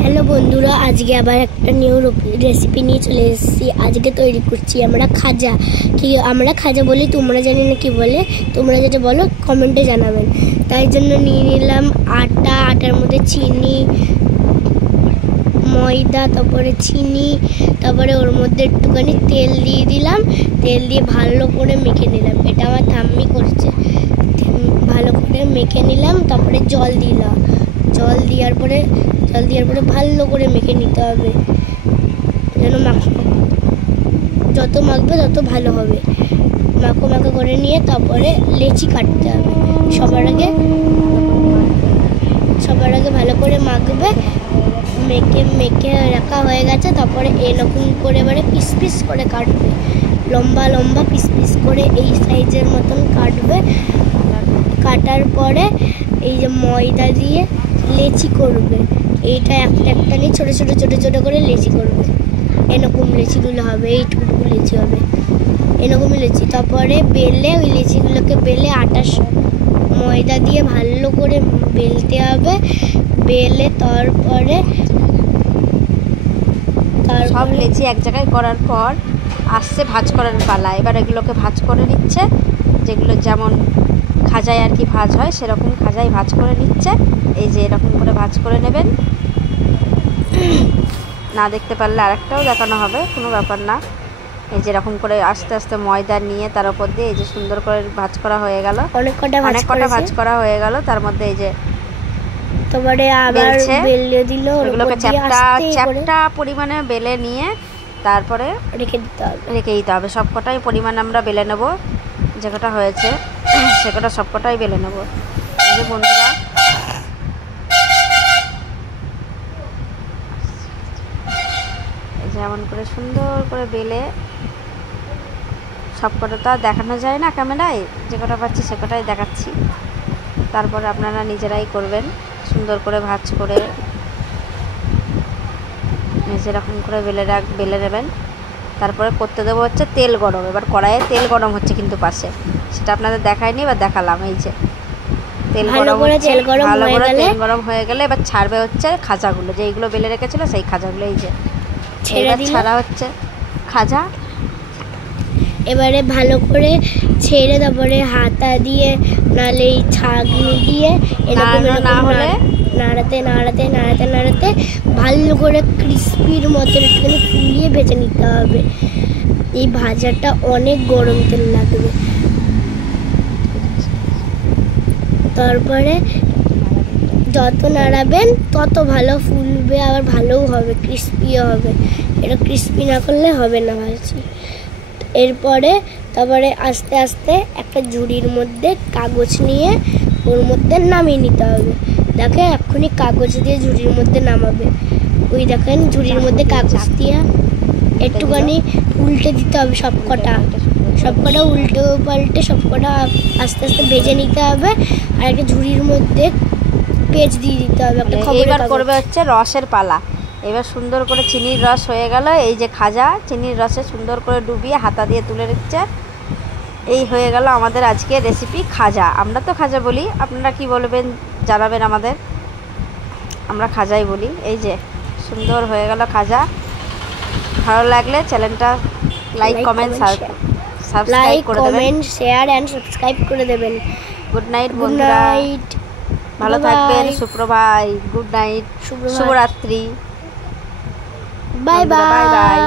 Hello বন্ধুরা, আজকে আবার একটা নিউ রেসিপি নিয়ে চলে এসেছি। আজকে তৈরি করছি আমরা খাজা। কি আমরা খাজা বলি, তোমরা জানি না কি বলে, তোমরা যেটা বলো কমেন্টে জানাবেন। তাই জন্য নিয়ে নিলাম আটার মধ্যে চিনি, ময়দা, তারপরে চিনি, তারপরে ওর মধ্যে একটুখানি তেল দিয়ে দিলাম। তেল দিয়ে ভালো করে মেখে নিলাম। এটা আমার ঠাম্মি করছে। ভালো করে মেখে নিলাম, তারপরে জল দিলাম। জল দেওয়ার পরে ভালো করে মেখে নিতে হবে, যেন যত মাখবে তত ভালো হবে। মাখো করে নিয়ে তারপরে লেচি কাটতে হবে। সবার আগে ভালো করে মাখবে। মেখে রাখা হয়ে গেছে। তারপরে এরকম করে এবারে পিস পিস করে কাটবে, লম্বা পিস করে এই সাইজের মতন কাটবে। কাটার পরে এই যে ময়দা দিয়ে লেচি করবে। এইটা একটা নিয়ে ছোট ছোট করে লেচি করবে। এরকম লেচিগুলো হবে, এইটুকু লেচি হবে, এরকমই লেচি। তারপরে বেলে ওই লেচিগুলোকে বেলে ময়দা দিয়ে ভালো করে বেলতে হবে। বেলে তারপরে সব লেচি এক জায়গায় করার পর আসছে ভাজ করার পালা। এবার এগুলোকে ভাজ করে নিচ্ছে, যেগুলো যেমন খাজায় আর কি ভাজ হয় সেরকম খাজায় ভাজ করে নিচ্ছে। এই যে এরকম করে ভাজ করে নেবেন। না দেখতে পারলে আরেকটাও দেখানো হবে, কোনো ব্যাপার না। এই যে এরকম করে আস্তে আস্তে ময়দা নিয়ে তার উপর দিয়ে এই যে সুন্দর করে ভাজ করা হয়ে গেল। অনেক কটা ভাজ করা হয়ে গেল। তার মধ্যে এই যে তারপরে আবার বেলে দিল। এগুলোকে চ্যাপটা পরিমাণে বেলে নিয়ে তারপরে রেখে দিতে হবে। সব কটাই পরিমাণ আমরা বেলে নেব। যে কটা হয়েছে সে কটা সব কটাই বেলে নেব। এই যে বন্ধুরা, যেমন করে সুন্দর করে বেলে সব কটা তো দেখানো যায় না ক্যামেরায়, যে কটা পাচ্ছি সে কটাই দেখাচ্ছি। তারপরে আপনারা নিজেরাই করবেন, সুন্দর করে ভাজ করে যেরকম করে বেলে নেবেন। তারপরে করতে দেবো হচ্ছে তেল গরম। এবার কড়াইয়ে তেল গরম হচ্ছে কিন্তু পাশে, সেটা আপনাদের দেখায়নি, এবার দেখালাম। এই যে তেল গরম হয়ে গেলে এবার ছাড়বে হচ্ছে খাজাগুলো, যেইগুলো বেলে রেখেছিল সেই খাজাগুলো। এই যে ছাড়া হচ্ছে খাজা। এবারে ভালো করে ছেড়ে তারপরে হাতা দিয়ে নালে এই ছাঁকনি দিয়ে না হলে নাড়াতে ভালো করে ক্রিস্পির মতো একটুখানি ফুলিয়ে ভেজে নিতে হবে। এই ভাজাটা অনেক গরম তেল লাগবে। তারপরে যত নাড়াবেন তত ভালো ফুলবে, আবার ভালোও হবে, ক্রিস্পিও হবে। এটা ক্রিস্পি না করলে হবে না ভাজি। তারপরে আস্তে আস্তে একটা ঝুড়ির মধ্যে কাগজ নিয়ে ওর মধ্যে নামিয়ে নিতে হবে। দেখেন এক্ষুনি কাগজ দিয়ে ঝুড়ির মধ্যে নামাবে। ওই দেখেন ঝুড়ির মধ্যে কাগজ দিয়ে একটুখানি উল্টে দিতে হবে। সবকটা উল্টে পাল্টে সবকটা আস্তে আস্তে ভেজে নিতে হবে। আর একটা ঝুড়ির মধ্যে পেঁচ দিয়ে দিতে হবে। এবার করবে হচ্ছে রসের পালা। এবার সুন্দর করে চিনির রস হয়ে গেল। এই যে খাজা চিনির রসে সুন্দর করে ডুবিয়ে হাতা দিয়ে তুলে নিচ্ছে। এই হয়ে গেল আমাদের আজকে রেসিপি খাজা। আমরা তো খাজা বলি, আপনারা কি বলবেন জানাবেন আমাদের। আমরা খাজাই বলি। এই যে সুন্দর হয়ে গেল খাজা। ভালো লাগলে চ্যানেলটা like comment share and subscribe করে দেবেন। গুড নাইট বন্ধুরা, ভালো থাকবেন। সুপ্রভাত, গুড নাইট, শুভরাত্রি, বাই বাই।